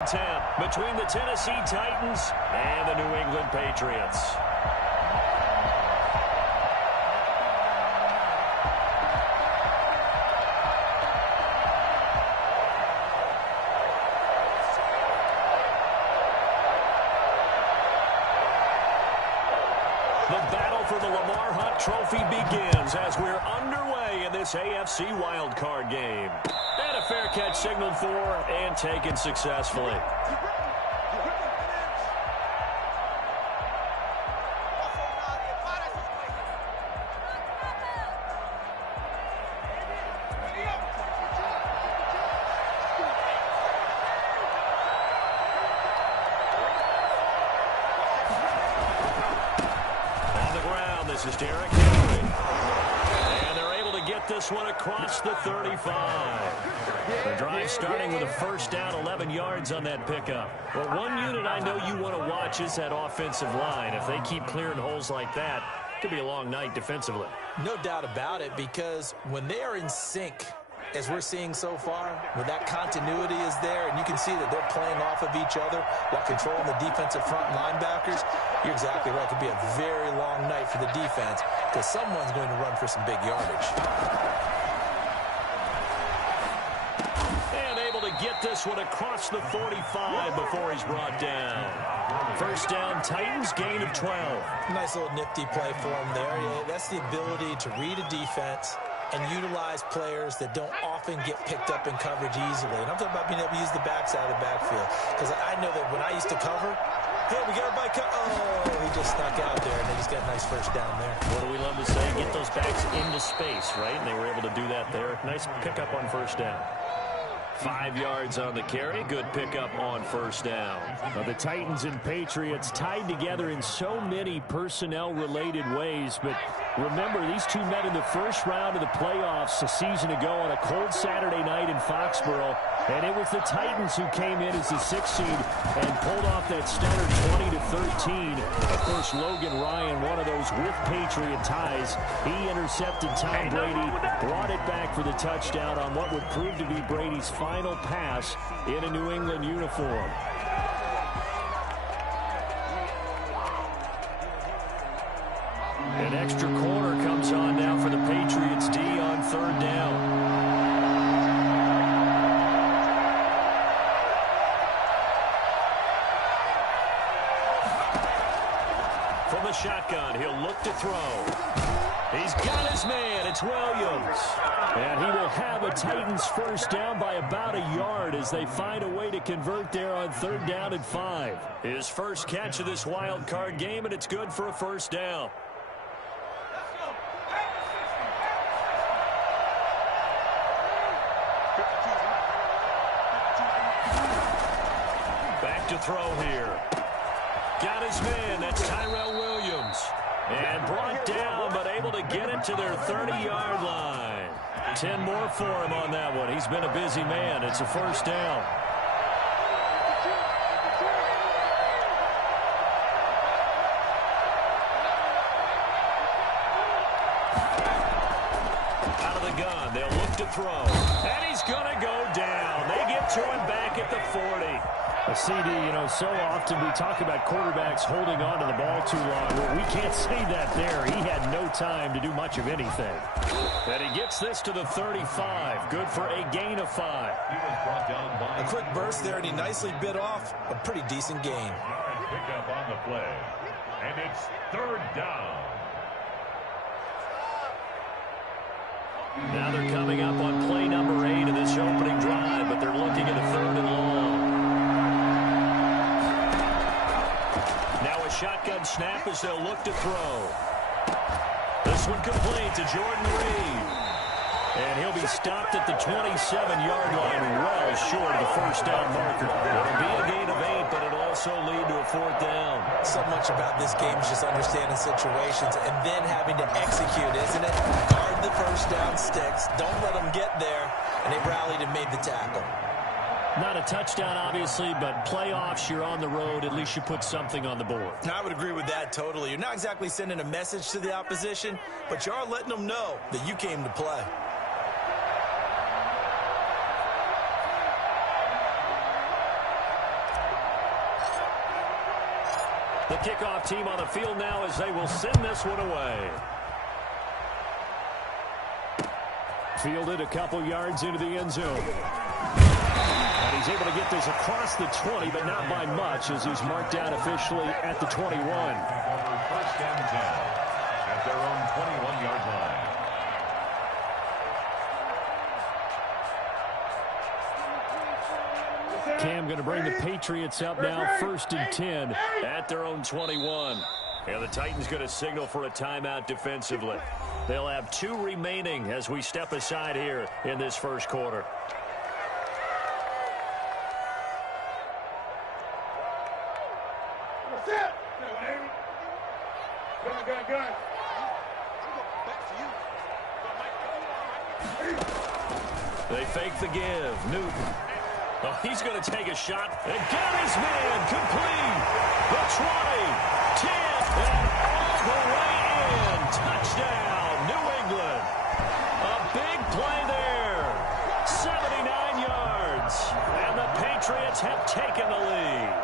Attempt between the Tennessee Titans and the New England Patriots. The battle for the Lamar Hunt Trophy begins as we're underway in this AFC Wildcard game. And a fair catch signaled for and taken successfully. This is Derrick Henry. And they're able to get this one across the 35. The drive starting with a first down, 11 yards on that pickup. Well, one unit I know you want to watch is that offensive line. If they keep clearing holes like that, it could be a long night defensively. No doubt about it, because when they are in sync, as we're seeing so far, when that continuity is there and you can see that they're playing off of each other while controlling the defensive front linebackers, you're exactly right. It could be a very long night for the defense because someone's going to run for some big yardage. And able to get this one across the 45 before he's brought down. First down, Titans, gain of 12. Nice little nifty play for him there. Yeah, that's the ability to read a defense and utilize players that don't often get picked up in coverage easily. And I'm talking about being able to use the backside of the backfield. Because I know that when I used to cover, hey, we got everybody oh, he just snuck out there, and they just got a nice first down there. What do we love to say? Get those backs into space, right? And they were able to do that there. Nice pickup on first down. 5 yards on the carry. Good pickup on first down. Now the Titans and Patriots tied together in so many personnel-related ways, but remember, these two met in the first round of the playoffs a season ago on a cold Saturday night in Foxborough, and it was the Titans who came in as the 6th seed and pulled off that stunner 20-13. Of course, Logan Ryan, one of those with Patriot ties. He intercepted Tom Brady, brought it back for the touchdown on what would prove to be Brady's final pass in a New England uniform. An extra corner comes on now for the Patriots D on third down. From the shotgun, he'll look to throw. He's got his man. It's Williams. And he will have a Titans first down by about a yard as they find a way to convert there on third down and 5. His first catch of this wild card game, and it's good for a first down. Back to throw here. Got his man. That's Tyrell Williams. And brought down, but able to get it to their 30-yard line. 10 more for him on that one. He's been a busy man. It's a first down. Out of the gun. They'll look to throw. And he's going to go down. They get to him back at the 40. A CD, you know, so often we talk about quarterbacks holding on to the ball too long. Well, we can't say that there. He had no time to do much of anything. And he gets this to the 35. Good for a gain of 5. A quick burst there, and he nicely bit off a pretty decent gain. Pick up on the play. And it's third down. Now they're coming up on play number 8 of this opening drive, but they're looking at a third and long. Shotgun snap as they'll look to throw. This one complete to Jordan Reed. And he'll be stopped at the 27-yard line, well short of the first down marker. It'll be a gain of 8, but it'll also lead to a fourth down. So much about this game is just understanding situations and then having to execute, isn't it? Guard the first down sticks. Don't let them get there. And they rallied and made the tackle. Not a touchdown, obviously, but playoffs, you're on the road. At least you put something on the board. I would agree with that totally. You're not exactly sending a message to the opposition, but you are letting them know that you came to play. The kickoff team on the field now as they will send this one away. Fielded a couple yards into the end zone. And he's able to get this across the 20, but not by much as he's marked down officially at the 21. First and 10 at their own 21-yard line. Cam going to bring the Patriots up now, 1st and 10 at their own 21. And the Titans going to signal for a timeout defensively. They'll have 2 remaining as we step aside here in this first quarter. They fake the give. Newton. Oh, he's going to take a shot and got his man complete. The 20, 10, and all the way in. Touchdown, New England. A big play there. 79 yards. And the Patriots have taken the lead.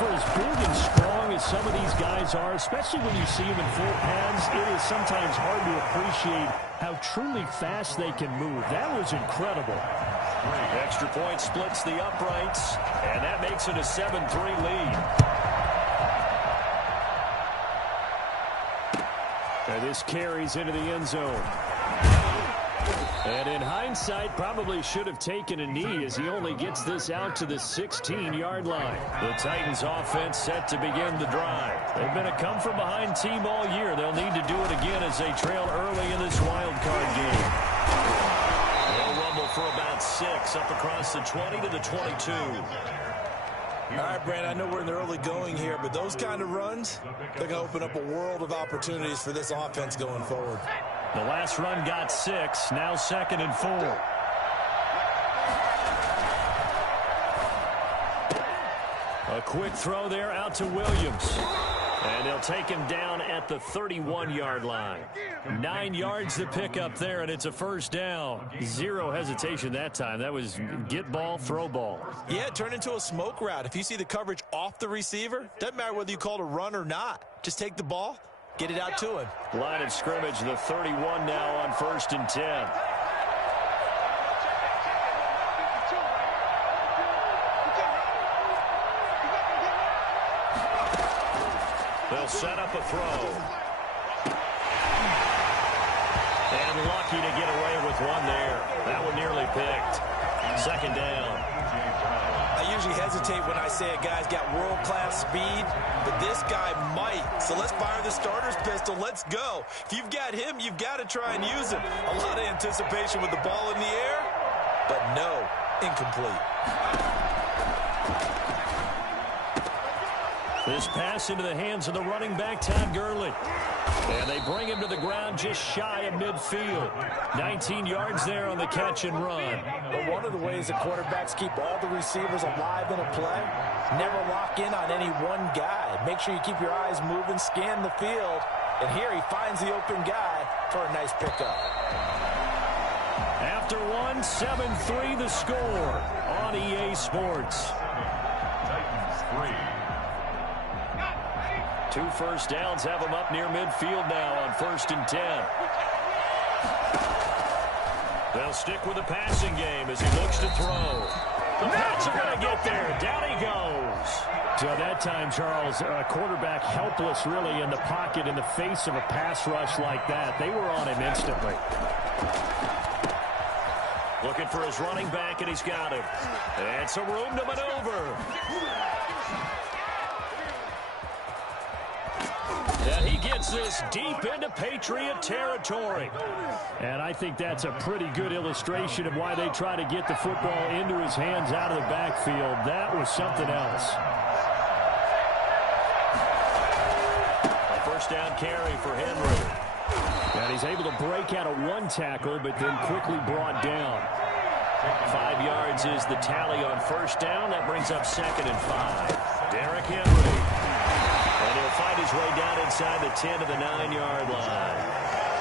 For as big and strong as some of these guys are, especially when you see them in full pads, it is sometimes hard to appreciate how truly fast they can move. That was incredible. Extra point splits the uprights, and that makes it a 7-3 lead. And this carries into the end zone. And in hindsight, probably should have taken a knee as he only gets this out to the 16-yard line. The Titans offense set to begin the drive. They've been a come-from-behind team all year. They'll need to do it again as they trail early in this wild card game. They'll rumble for about 6 up across the 20 to the 22. All right, Brand, I know we're in the early going here, but those kind of runs, they're going to open up a world of opportunities for this offense going forward. The last run got 6, now 2nd and 4. A quick throw there out to Williams. And they'll take him down at the 31-yard line. 9 yards to pick up there, and it's a first down. 0 hesitation that time. That was get ball, throw ball. Yeah, it turned into a smoke route. If you see the coverage off the receiver, doesn't matter whether you call it a run or not. Just take the ball, get it out to him. Line of scrimmage, the 31 now on 1st and 10. They'll set up a throw. And lucky to get away with one there. That one nearly picked. 2nd down. I usually hesitate when I say a guy's got world-class speed, but this guy might. So let's fire the starter's pistol. Let's go. If you've got him, you've got to try and use him. A lot of anticipation with the ball in the air, but no, incomplete. This pass into the hands of the running back, Todd Gurley. And they bring him to the ground just shy of midfield. 19 yards there on the catch and run. But one of the ways the quarterbacks keep all the receivers alive in a play, never lock in on any one guy. Make sure you keep your eyes moving, scan the field. And here he finds the open guy for a nice pickup. After 7-3 the score on EA Sports. Titans 3. 2 first downs have him up near midfield now on 1st and 10. They'll stick with the passing game as he looks to throw. The Pats are going to get there. Down he goes. So that time, Charles, quarterback helpless really in the pocket in the face of a pass rush like that. They were on him instantly. Looking for his running back, and he's got him. And some room to maneuver. And he gets this deep into Patriot territory. And I think that's a pretty good illustration of why they try to get the football into his hands out of the backfield. That was something else. A first down carry for Henry. And he's able to break out of 1 tackle, but then quickly brought down. 5 yards is the tally on first down. That brings up 2nd and 5. Derrick Henry. And he'll find his way down inside the 10 to the 9-yard line.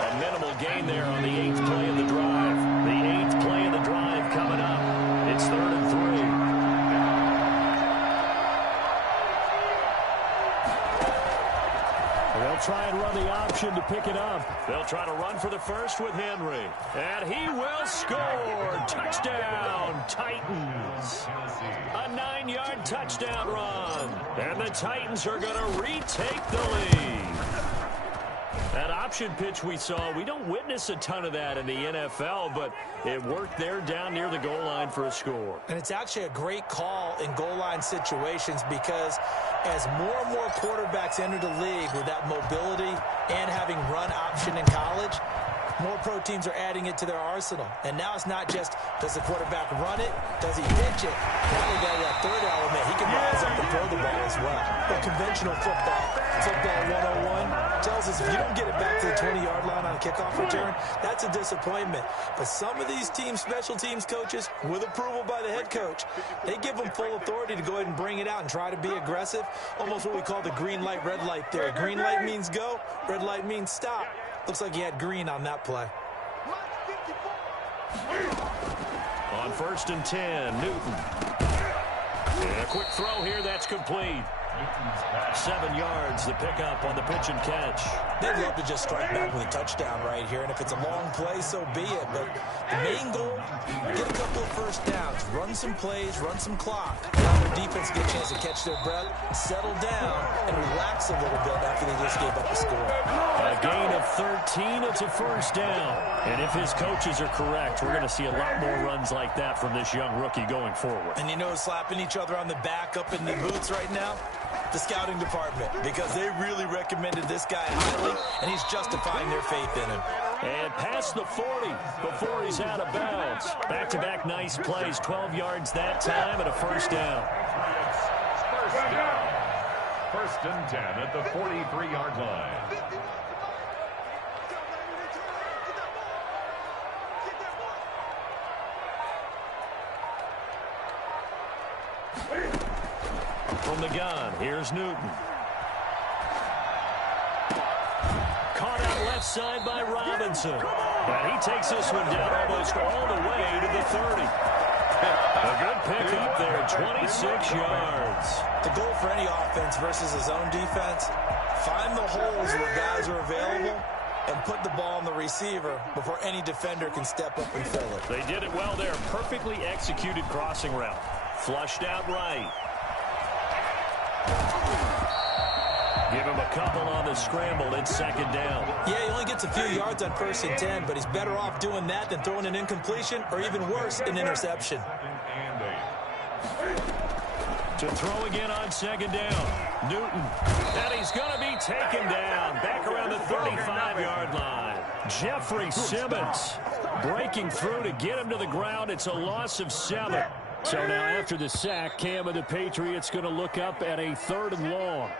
A minimal gain there on the 8th play of the drive. The 8th play of the drive coming up. It's 3rd and 3. They'll try and run the option to pick it up. They'll try to run for the first with Henry. And he will score. Touchdown, Titans. A 9-yard touchdown run. And the Titans are going to retake the lead. That option pitch we saw, we don't witness a ton of that in the NFL, but it worked there down near the goal line for a score. And it's actually a great call in goal line situations because as more and more quarterbacks enter the league with that mobility and having run option in college, more pro teams are adding it to their arsenal. And now it's not just, does the quarterback run it? Does he pitch it? Now we got that third element. He can rise up and throw the ball as well. But conventional football 101, tells us if you don't get it back to the 20-yard line on a kickoff return, that's a disappointment. But some of these teams, special teams coaches, with approval by the head coach, they give them full authority to go ahead and bring it out and try to be aggressive. Almost what we call the green light, red light theory. Green light means go, red light means stop. Looks like he had green on that play. On 1st and 10, Newton. And a quick throw here, that's complete. 7 yards, the pickup on the pitch and catch. They'd love to just strike back with a touchdown right here, and if it's a long play, so be it. But the main goal, get a couple of first downs, run some plays, run some clock. Now their defense get a chance to catch their breath, settle down, and relax a little bit after they just gave up the score. A gain of 13, it's a first down. And if his coaches are correct, we're going to see a lot more runs like that from this young rookie going forward. And you know, slapping each other on the back up in the boots right now? The scouting department, because they really recommended this guy highly, and he's justifying their faith in him. And past the 40 before he's out of bounds. Back-to-back nice plays, 12 yards that time, and a first down. First down. 1st and 10 at the 43-yard line. From the gun, here's Newton. Caught out left side by Robinson. And he takes this one down almost all the way to the 30. A good pickup there, 26 yards. The goal for any offense versus his own defense, find the holes where guys are available and put the ball on the receiver before any defender can step up and fill it. They did it well there. Perfectly executed crossing route. Flushed out right. Give him a couple on the scramble. It's 2nd down. Yeah, he only gets a few yards on 1st and 10, but he's better off doing that than throwing an incompletion or even worse, an interception. To throw again on 2nd down. Newton. And he's going to be taken down. Back around the 35-yard line. Jeffrey Simmons breaking through to get him to the ground. It's a loss of 7. So now after the sack, Cam of the Patriots going to look up at a 3rd and long.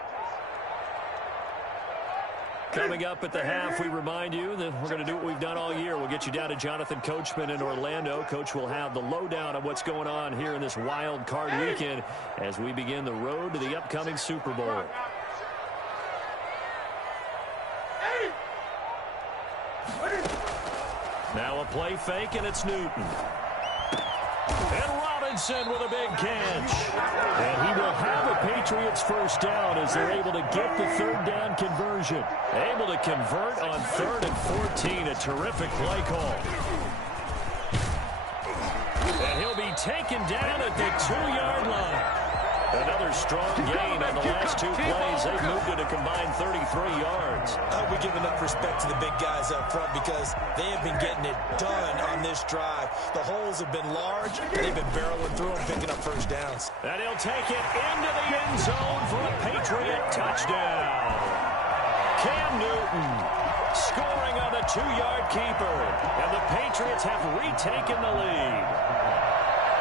Coming up at the half, we remind you that we're going to do what we've done all year. We'll get you down to Jonathan Coachman in Orlando. Coach will have the lowdown on what's going on here in this wild card weekend as we begin the road to the upcoming Super Bowl. Now a play fake, and it's Newton. And Robinson with a big catch. And he will have a Patriots first down as they're able to get the 3rd down conversion. Able to convert on 3rd and 14. A terrific play call. And he'll be taken down at the 2-yard line. Another strong gain on the last 2 plays. They've moved it a combined 33 yards. I hope we give enough respect to the big guys up front because they have been getting it done on this drive. The holes have been large. They've been barreling through and picking up first downs. And he'll take it into the end zone for a Patriot touchdown. Cam Newton scoring on the 2-yard keeper. And the Patriots have retaken the lead.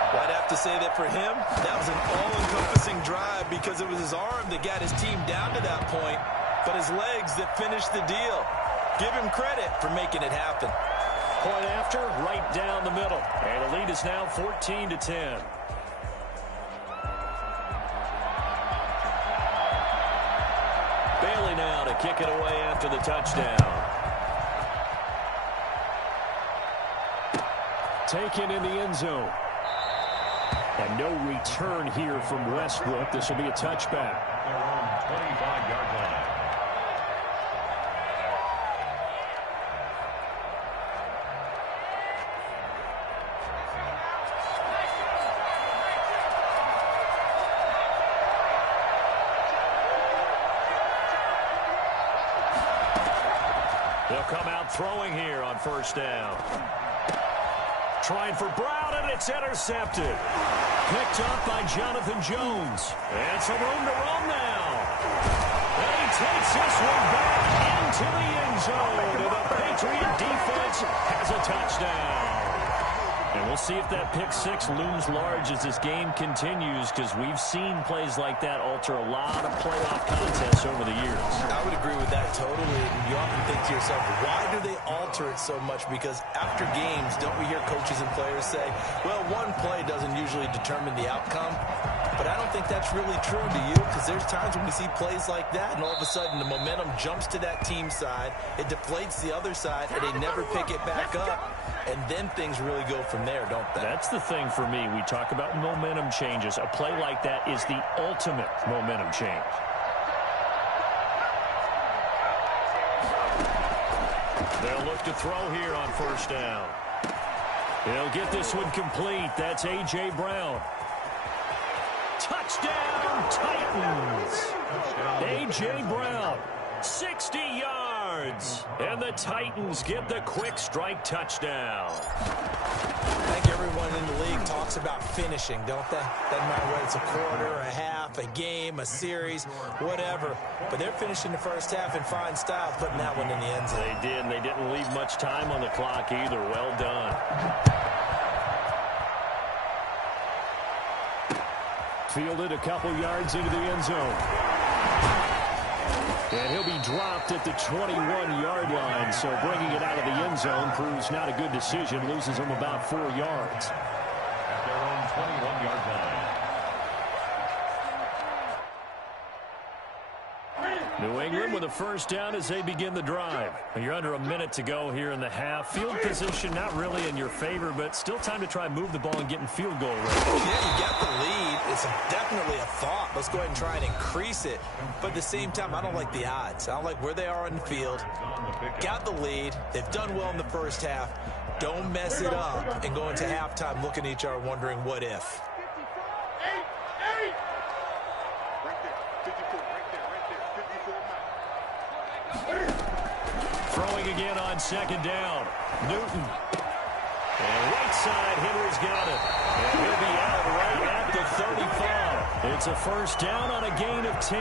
Well, I'd have to say that for him, that was an all-encompassing drive because it was his arm that got his team down to that point, but his legs that finished the deal. Give him credit for making it happen. Point after, right down the middle. And the lead is now 14-10. Bailey now to kick it away after the touchdown. Taken in the end zone. And no return here from Westbrook. This will be a touchback. They'll come out throwing here on first down. Trying for Brown, and it's intercepted. Picked up by Jonathan Jones. And some room to roam now. And he takes this one back into the end zone. And the Patriot defense has a touchdown. And we'll see if that pick six looms large as this game continues, because we've seen plays like that alter a lot of playoff contests over the years. I would agree with that totally. And you often think to yourself, why do they alter it so much? Because after games, don't we hear coaches and players say, well, one play doesn't usually determine the outcome. But I don't think that's really true, do you? Because there's times when we see plays like that, and all of a sudden the momentum jumps to that team side, it deflates the other side, and they never pick it back up. And then things really go from there, don't they? That's the thing for me. We talk about momentum changes. A play like that is the ultimate momentum change. They'll look to throw here on first down. They'll get this one complete. That's A.J. Brown. Touchdown, Titans. A.J. Brown, 60 yards. And the Titans get the quick strike touchdown. I think everyone in the league talks about finishing, don't they? Doesn't matter whether it's a quarter, a half, a game, a series, whatever. But they're finishing the first half in fine style, putting that one in the end zone. They did, and they didn't leave much time on the clock either. Well done. Fielded a couple yards into the end zone. And he'll be dropped at the 21-yard line, so bringing it out of the end zone proves not a good decision. Loses him about 4 yards. At their own 21-yard line. New England with a first down as they begin the drive. You're under a minute to go here in the half. Field position not really in your favor, but still time to try and move the ball and get in field goal range. Yeah, you got the lead. It's definitely a thought. Let's go ahead and try and increase it. But at the same time, I don't like the odds. I don't like where they are on the field. Got the lead. They've done well in the first half. Don't mess it up and go into halftime looking at each other wondering what if. Throwing again on second down. Newton. And right side, Henry's got it. And he'll be out right at the 35. It's a first down on a gain of 10.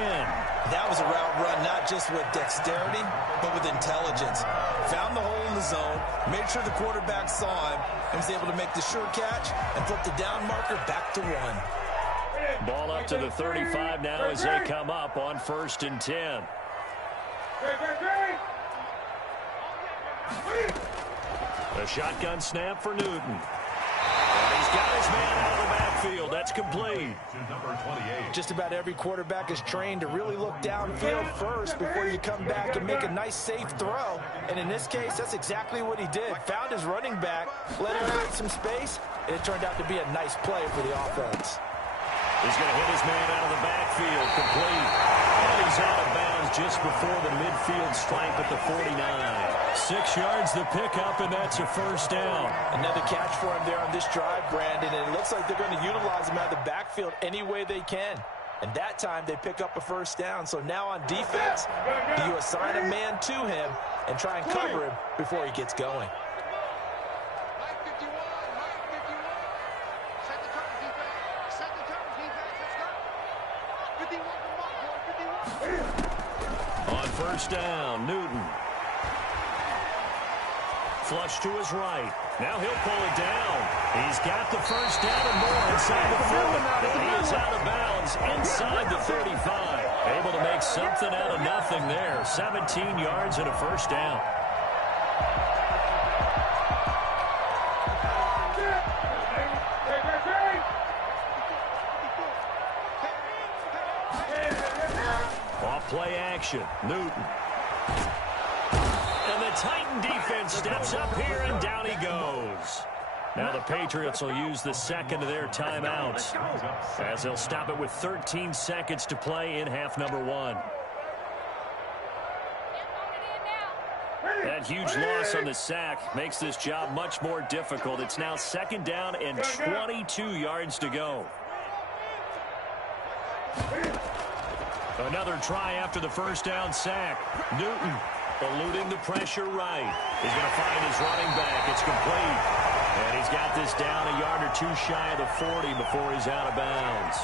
That was a route run, not just with dexterity, but with intelligence. Found the hole in the zone, made sure the quarterback saw him, and was able to make the sure catch and flip the down marker back to 1. Ball up to the 35 now as they come up on first and 10. A shotgun snap for Newton. And he's got his man out of the backfield. That's complete. Number 28. Just about every quarterback is trained to really look downfield first before you come back and make a nice, safe throw. And in this case, that's exactly what he did. Found his running back, let him get some space, and it turned out to be a nice play for the offense. He's going to hit his man out of the backfield, complete. And he's out of bounds just before the midfield stripe at the 49. 6 yards the pickup, and that's a first down. Another catch for him there on this drive, Brandon, and it looks like they're going to utilize him out of the backfield any way they can. And that time they pick up a first down. So now on defense, do you assign a man to him and try and cover him before he gets going? On first down, Newton. Flush to his right. Now he'll pull it down. He's got the first down and more inside the 40. And he is out of bounds inside the 35. Able to make something out of nothing there. 17 yards and a first down. Off play action. Newton. And the Titan defense steps up here, and down he goes. Now the Patriots will use the second of their timeouts, as they'll stop it with 13 seconds to play in half number 1. That huge loss on the sack makes this job much more difficult. It's now second down and 22 yards to go. Another try after the first down sack. Newton Eluding the pressure right. He's going to find his running back. It's complete. And he's got this down a yard or two shy of the 40 before he's out of bounds.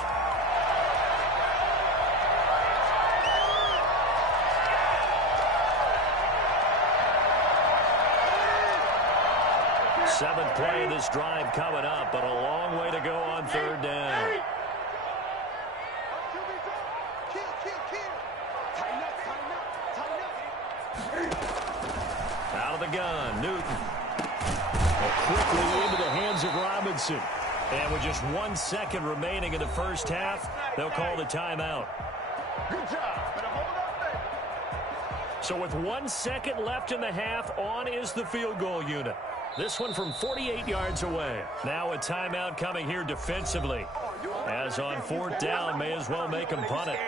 Seventh play of this drive coming up, but a long way to go on third down. Out of the gun, Newton. Quickly into the hands of Robinson. And with just 1 second remaining in the first half, they'll call the timeout. Good job. So with 1 second left in the half, on is the field goal unit. This one from 48 yards away. Now a timeout coming here defensively. As on fourth down, may as well make him punt it.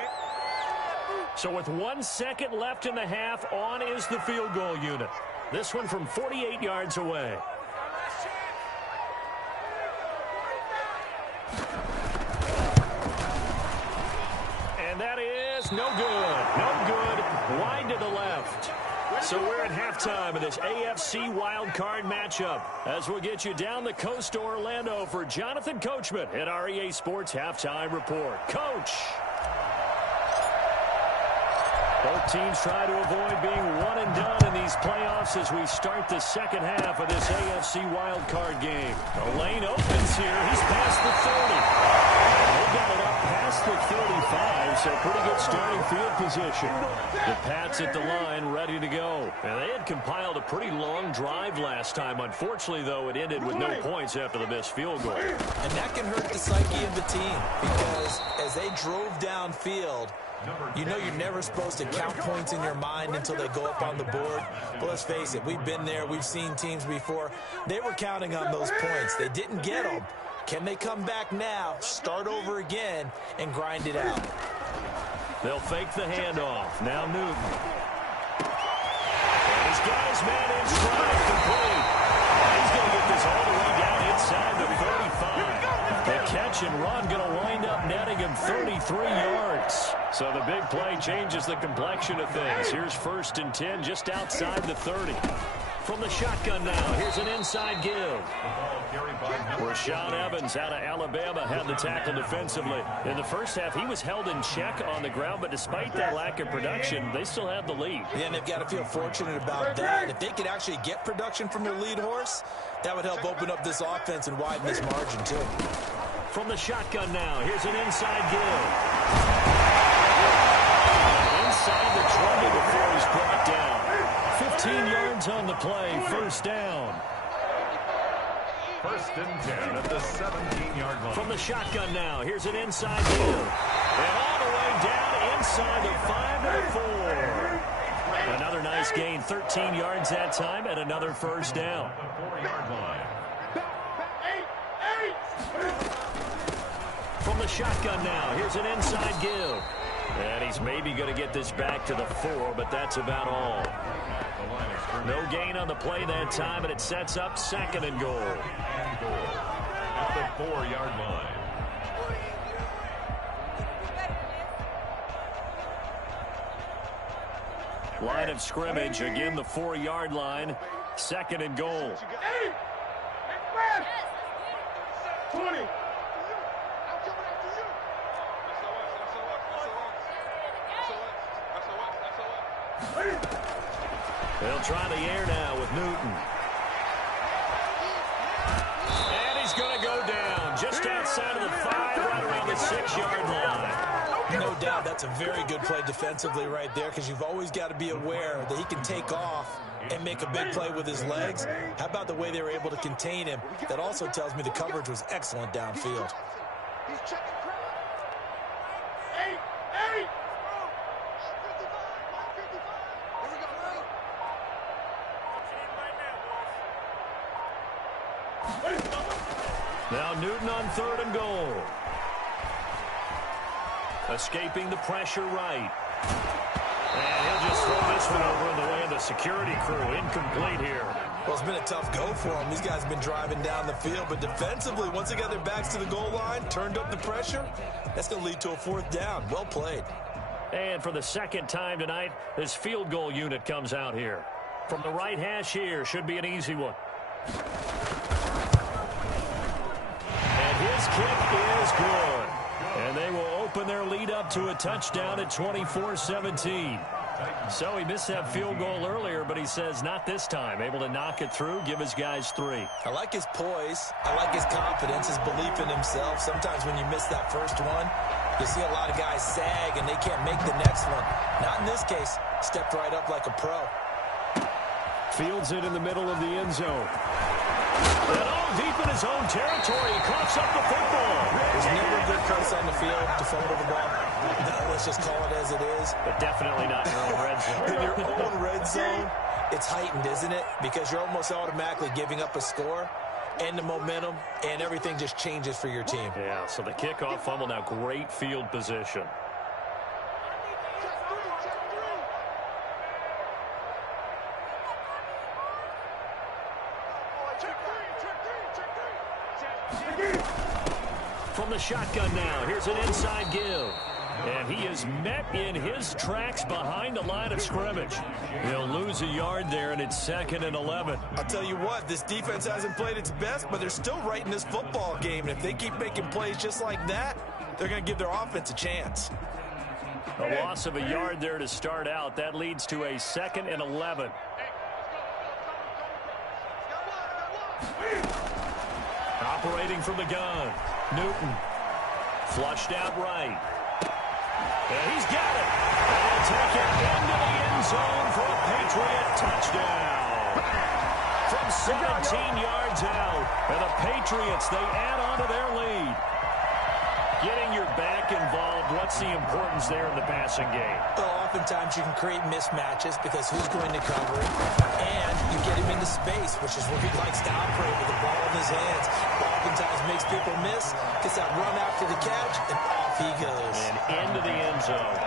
So with 1 second left in the half, on is the field goal unit. This one from 48 yards away. And that is no good. No good. Wide to the left. So we're at halftime of this AFC Wildcard matchup as we'll get you down the coast to Orlando for Jonathan Coachman at our EA Sports Halftime Report. Coach! Both teams try to avoid being one and done in these playoffs as we start the second half of this AFC Wildcard game. The lane opens here. He's past the 30. They got it up past the 35, so pretty good starting field position. The Pats at the line, ready to go. And they had compiled a pretty long drive last time. Unfortunately, though, it ended with no points after the missed field goal. And that can hurt the psyche of the team because as they drove downfield, you know you're never supposed to count points in your mind until they go up on the board. But let's face it, we've been there. We've seen teams before. They were counting on those points. They didn't get them. Can they come back now, start over again, and grind it out? They'll fake the handoff. Now Newton. And he's got his man in stride, complete. He's going to get this all the way down inside the 35. The catch and run going to wind up netting him 33 yards. So the big play changes the complexion of things. Here's 1st and 10 just outside the 30. From the shotgun now, here's an inside give. Rashaan Evans out of Alabama had the tackle defensively. In the first half, he was held in check on the ground, but despite that lack of production, they still had the lead. Yeah, and they've got to feel fortunate about that. If they could actually get production from their lead horse, that would help open up this offense and widen this margin, too. From the shotgun now, here's an inside give. Inside the 20 before he's brought down. 15 yards on the play, 1st down. 1st and 10 at the 17-yard line. From the shotgun now, here's an inside give. And all the way down inside the 5 to the 4. Another nice gain, 13 yards that time, and another 1st down. The 4-yard line. From the shotgun now, here's an inside give. And he's maybe going to get this back to the 4, but that's about all. No gain on the play that time, and it sets up 2nd and goal. At the 4-yard line. Line of scrimmage, again the 4-yard line. 2nd and goal. 20. They'll try the air now with Newton. And he's going to go down just outside of the 5, right around the 6-yard line. No doubt that's a very good play defensively right there because you've always got to be aware that he can take off and make a big play with his legs. How about the way they were able to contain him? That also tells me the coverage was excellent downfield. He's checking crowd. 8. 55. Here we go. Now Newton on 3rd and goal. Escaping the pressure right. And he'll just throw this one over in the way of the security crew. Incomplete here. Well, it's been a tough go for him. These guys have been driving down the field, but defensively, once they got their backs to the goal line, turned up the pressure, that's going to lead to a 4th down. Well played. And for the second time tonight, this field goal unit comes out here. From the right hash here, should be an easy one. And his kick is good. And they will open their lead up to a touchdown at 24-17. So he missed that field goal earlier, but he says not this time. Able to knock it through, give his guys 3. I like his poise. I like his confidence, his belief in himself. Sometimes when you miss that first one, you see a lot of guys sag and they can't make the next one. Not in this case. Stepped right up like a pro. Fields it in the middle of the end zone. And all deep in his own territory. He coughs up the football. There's never a good place on the field to fumble the ball. Let's just call it as it is. But definitely not in your own red zone. In your own red zone, it's heightened, isn't it? Because you're almost automatically giving up a score and the momentum, and everything just changes for your team. Yeah, so the kickoff fumble, now great field position. From the shotgun now, here's an inside give. And he is met in his tracks behind the line of scrimmage. He'll lose a yard there, and it's 2nd and 11. I'll tell you what, this defense hasn't played its best, but they're still right in this football game. And if they keep making plays just like that, they're going to give their offense a chance. A loss of a yard there to start out. That leads to a 2nd and 11. Operating from the gun, Newton. Flushed out right. And he's got it. And he'll take it into the end zone for a Patriot touchdown. From 17 yards out. And the Patriots, they add on to their lead. Getting your back involved, what's the importance there in the passing game? Well, oftentimes you can create mismatches because who's going to cover it? And you get him into space, which is where he likes to operate with the ball in his hands. Oftentimes makes people miss, gets that run after the catch, and off he goes. And into the end zone.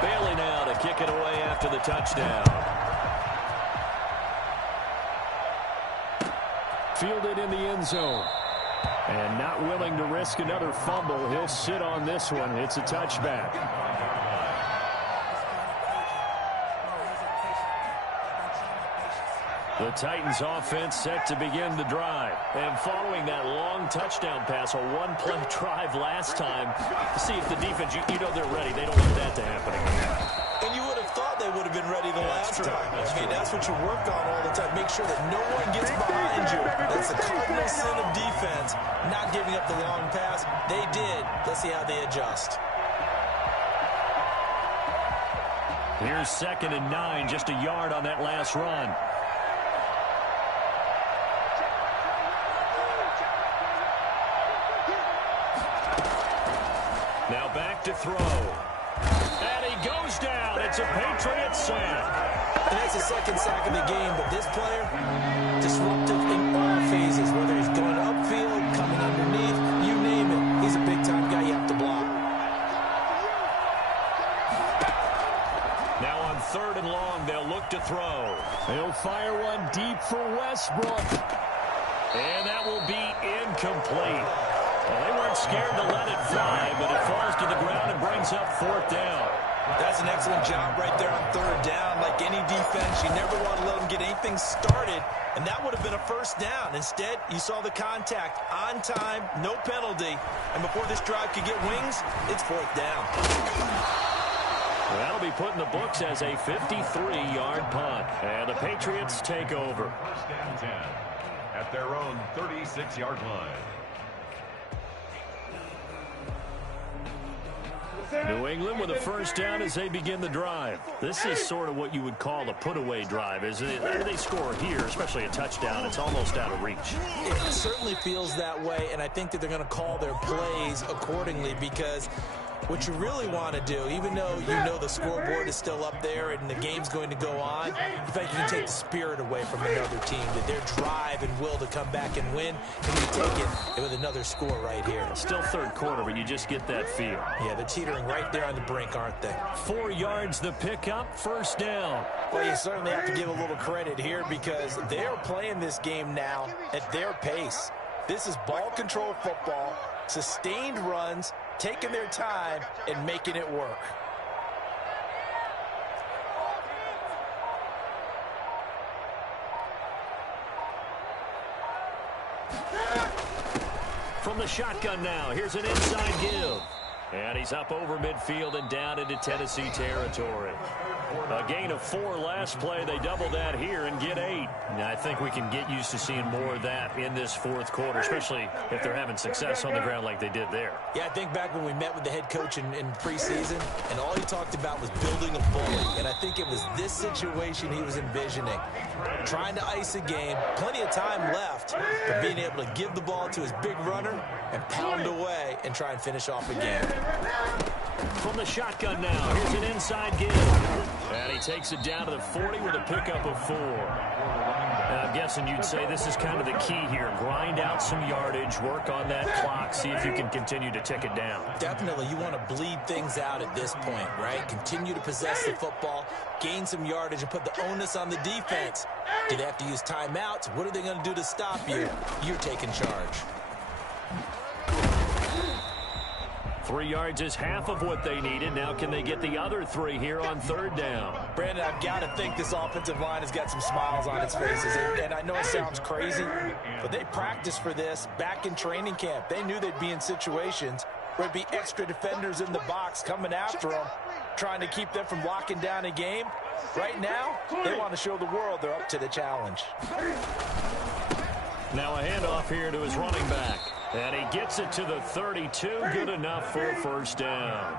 Bailey now to kick it away after the touchdown. Fielded in the end zone. And not willing to risk another fumble. He'll sit on this one. It's a touchback. The Titans offense set to begin the drive. And following that long touchdown pass, a one-play drive last time, to see if the defense, you know they're ready. They don't want that to happen again. And you would have thought they would have been ready the last time. I mean, that's what you work on all the time. Make sure that no one gets behind you. That's the cardinal sin of defense, not giving up the long pass. They did. Let's see how they adjust. Here's 2nd and 9, just a yard on that last run. Now back to throw. And he goes down. It's a Patriot sack. And that's the second sack of the game, but this player, disruptive in all phases, whether he's going upfield, coming underneath, you name it. He's a big-time guy you have to block. Now on 3rd and long, they'll look to throw. He'll fire one deep for Westbrook. And that will be incomplete. Well, they weren't scared to let it fly, but it falls to the ground and brings up 4th down. That's an excellent job right there on 3rd down. Like any defense, you never want to let them get anything started, and that would have been a 1st down. Instead, you saw the contact on time, no penalty, and before this drive could get wings, it's 4th down. Well, that'll be put in the books as a 53-yard punt, and the Patriots take over. 1st and 10 at their own 36-yard line. New England with a 1st down as they begin the drive. This is sort of what you would call a put-away drive, isn't it? They score here, especially a touchdown. It's almost out of reach. It certainly feels that way, and I think that they're going to call their plays accordingly because What you really want to do, even though you know the scoreboard is still up there and the game's going to go on, in fact, you can take the spirit away from another team, that their drive and will to come back and win, and you take it with another score right here. Still third quarter, but you just get that feel. Yeah, they're teetering right there on the brink, aren't they? 4 yards the pickup, first down. Well, you certainly have to give a little credit here because they're playing this game now at their pace. This is ball control football, sustained runs, taking their time and making it work. From the shotgun now, here's an inside give. And he's up over midfield and down into Tennessee territory. A gain of 4 last play. They double that here and get 8. And I think we can get used to seeing more of that in this fourth quarter, especially if they're having success on the ground like they did there. Yeah, I think back when we met with the head coach in preseason, and all he talked about was building a bully. And I think it was this situation he was envisioning. Trying to ice a game, plenty of time left, but being able to give the ball to his big runner and pound away and try and finish off a game. From the shotgun now, here's an inside give. And he takes it down to the 40 with a pickup of 4. And I'm guessing you'd say this is kind of the key here. Grind out some yardage, work on that clock, see if you can continue to tick it down. Definitely, you want to bleed things out at this point, right? Continue to possess the football, gain some yardage, and put the onus on the defense. Do they have to use timeouts? What are they going to do to stop you? You're taking charge. 3 yards is half of what they needed. Now can they get the other 3 here on third down? Brandon, I've got to think this offensive line has got some smiles on its faces. And I know it sounds crazy, but they practiced for this back in training camp. They knew they'd be in situations where there'd be extra defenders in the box coming after them, trying to keep them from locking down a game. Right now, they want to show the world they're up to the challenge. Now a handoff here to his running back. And he gets it to the 32. Good enough for a first down.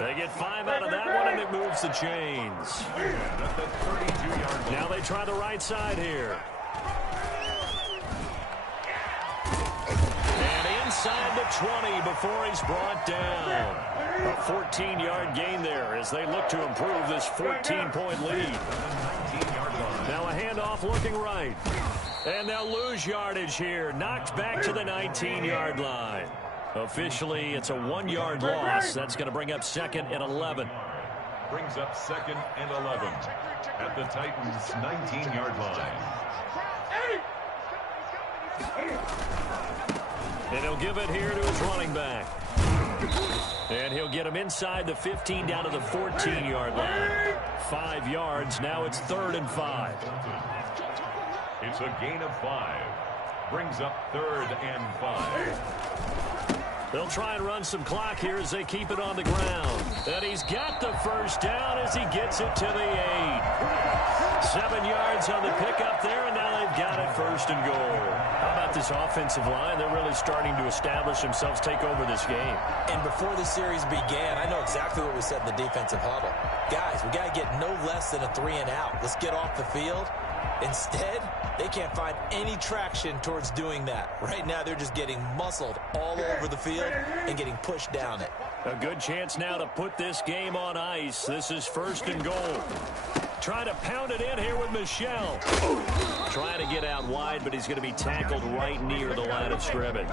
They get 5 out of that one, and it moves the chains. Now they try the right side here. And inside the 20 before he's brought down. A 14-yard gain there as they look to improve this 14-point lead. Now a handoff looking right. And they'll lose yardage here. Knocked back to the 19-yard line. Officially, it's a 1-yard loss. That's going to bring up 2nd and 11. Brings up 2nd and 11 at the Titans' 19-yard line. And he'll give it here to his running back. And he'll get him inside the 15 down to the 14-yard line. 5 yards. Now it's 3rd and 5. It's a gain of 5. Brings up 3rd and 5. They'll try and run some clock here as they keep it on the ground. And he's got the first down as he gets it to the 8. 7 yards on the pickup there, and now they've got it 1st and goal. How about this offensive line? They're really starting to establish themselves, take over this game. And before the series began, I know exactly what we said in the defensive huddle. Guys, we got to get no less than a 3 and out. Let's get off the field. Instead, they can't find any traction towards doing that. Right now, they're just getting muscled all over the field and getting pushed down it. A good chance now to put this game on ice. This is 1st and goal. Trying to pound it in here with Michel. Trying to get out wide, but he's going to be tackled right near the line of scrimmage.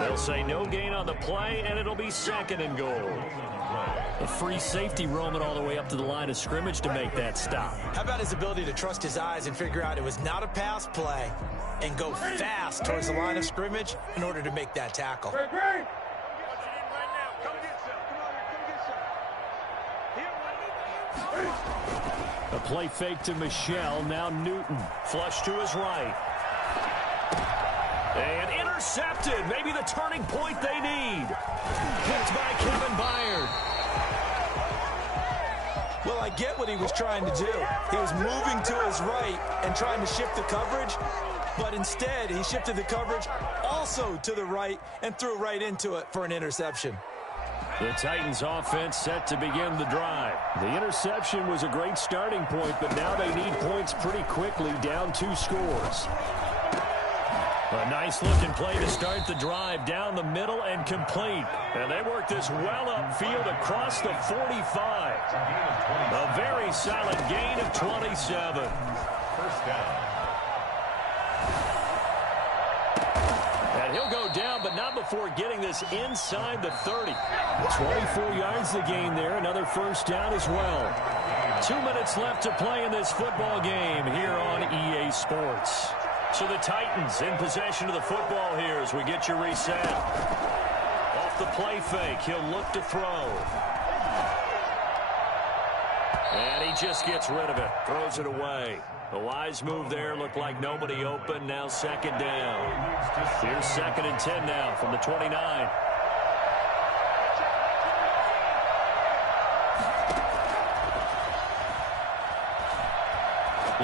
They'll say no gain on the play, and it'll be 2nd and goal. A free safety roaming all the way up to the line of scrimmage to make that stop. How about his ability to trust his eyes and figure out it was not a pass play and go fast towards the line of scrimmage in order to make that tackle. A play fake to Michel. Now Newton. Flush to his right. And intercepted. Maybe the turning point they need. Picked by Kevin Byard. Well, I get what he was trying to do. He was moving to his right and trying to shift the coverage, but instead he shifted the coverage also to the right and threw right into it for an interception. The Titans offense set to begin the drive. The interception was a great starting point, but now they need points pretty quickly, down 2 scores. A nice-looking play to start the drive down the middle and complete. And they work this well upfield across the 45. A very solid gain of 27. First down. And he'll go down, but not before getting this inside the 30. 24 yards the gain there. Another first down as well. 2 minutes left to play in this football game here on EA Sports. So the Titans in possession of the football here as we get you reset. Off the play fake, he'll look to throw. And he just gets rid of it, throws it away. A wise move there, looked like nobody open, now second down. Here's 2nd and 10 now from the 29.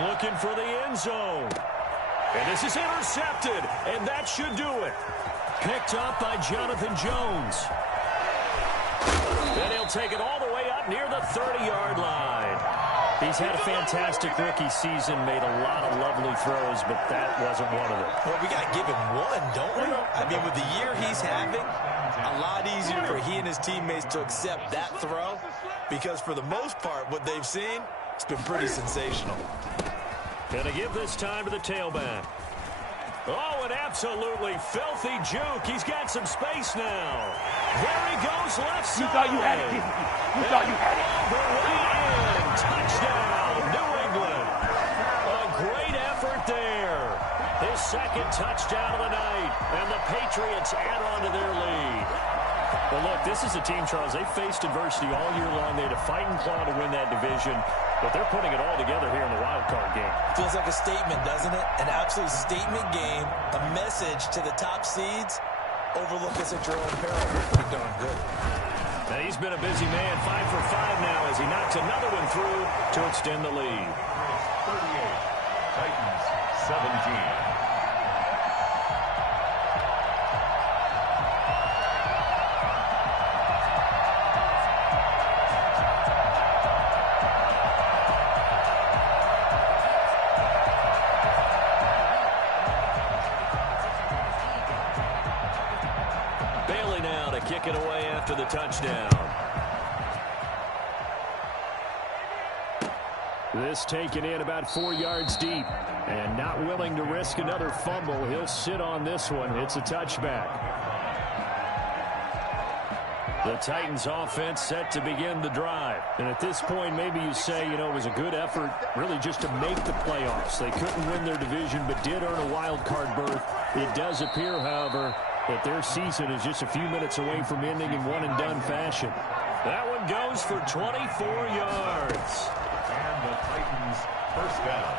Looking for the end zone. And this is intercepted, and that should do it. Picked up by Jonathan Jones. And he'll take it all the way up near the 30-yard line. He's had a fantastic rookie season, made a lot of lovely throws, but that wasn't one of them. Well, we got to give him one, don't we? I mean, with the year he's having, a lot easier for he and his teammates to accept that throw because for the most part, what they've seen, it's been pretty sensational. Gonna give this time to the tailback. Oh, an absolutely filthy juke. He's got some space now. There he goes, left side. You thought you had it, didn't you? You thought you had it. The way in. Touchdown, New England. A great effort there. His 2nd touchdown of the night. And the Patriots add on to their lead. Well, look, this is a team, Charles, they faced adversity all year long. They had to fight and claw to win that division. But they're putting it all together here in the wild card game. Feels like a statement, doesn't it? An absolute statement game, a message to the top seeds. Overlook us at your own peril. Pretty darn good. Now he's been a busy man, 5 for 5 now as he knocks another one through to extend the lead. 38. Titans 17. Kick it away after the touchdown. This taken in about 4 yards deep. And not willing to risk another fumble. He'll sit on this one. It's a touchback. The Titans offense set to begin the drive. And at this point, maybe you say, you know, it was a good effort really just to make the playoffs. They couldn't win their division but did earn a wild card berth. It does appear, however, that their season is just a few minutes away from ending in one-and-done fashion. That one goes for 24 yards. And the Titans first down.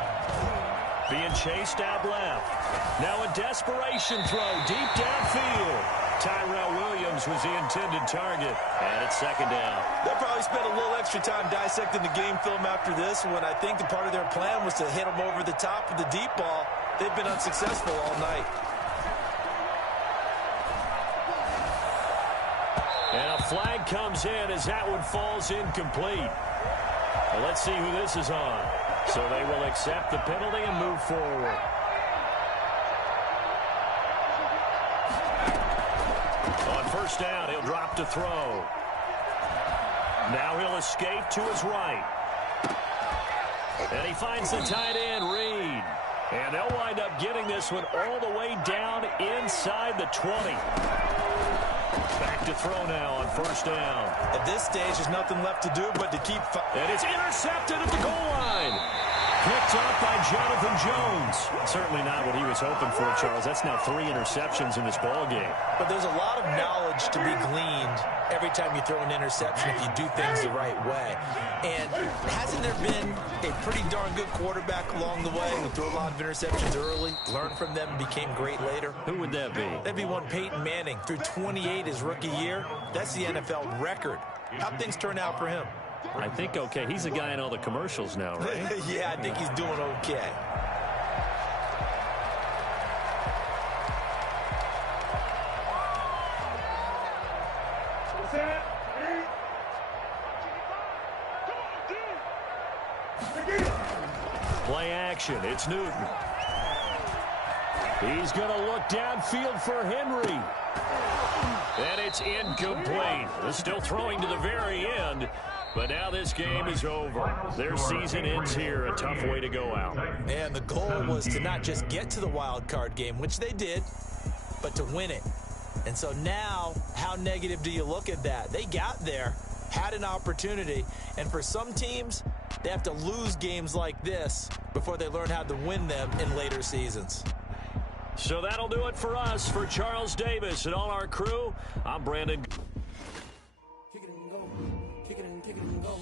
Being chased out left. Now a desperation throw deep downfield. Tyrell Williams was the intended target. And it's 2nd down. They'll probably spend a little extra time dissecting the game film after this when I think the part of their plan was to hit them over the top of the deep ball. They've been unsuccessful all night. And a flag comes in as that one falls incomplete. Well, let's see who this is on. So they will accept the penalty and move forward. On first down, he'll drop to throw. Now he'll escape to his right. And he finds the tight end, Reed. And they'll wind up getting this one all the way down inside the 20. Back to throw now on first down. At this stage, there's nothing left to do but to keep... And it's intercepted at the goal line. Picked up by Jonathan Jones. Certainly not what he was hoping for, Charles. That's now 3 interceptions in this ball game. But there's a lot of knowledge to be gleaned every time you throw an interception if you do things the right way. And hasn't there been a pretty darn good quarterback along the way who threw a lot of interceptions early, learned from them, and became great later? Who would that be? That'd be one Peyton Manning. Threw 28 his rookie year. That's the NFL record. How'd things turn out for him? I think okay. He's a guy in all the commercials now, right? Yeah, I think he's doing okay. Play action. It's Newton. He's going to look downfield for Henry. And it's incomplete. They're still throwing to the very end. But now this game is over. Their season ends here. A tough way to go out. And the goal was to not just get to the wild card game, which they did, but to win it. And so now, how negative do you look at that? They got there, had an opportunity, and for some teams, they have to lose games like this before they learn how to win them in later seasons. So that'll do it for us. For Charles Davis and all our crew, I'm Brandon. Kick it and go. Kick it and go.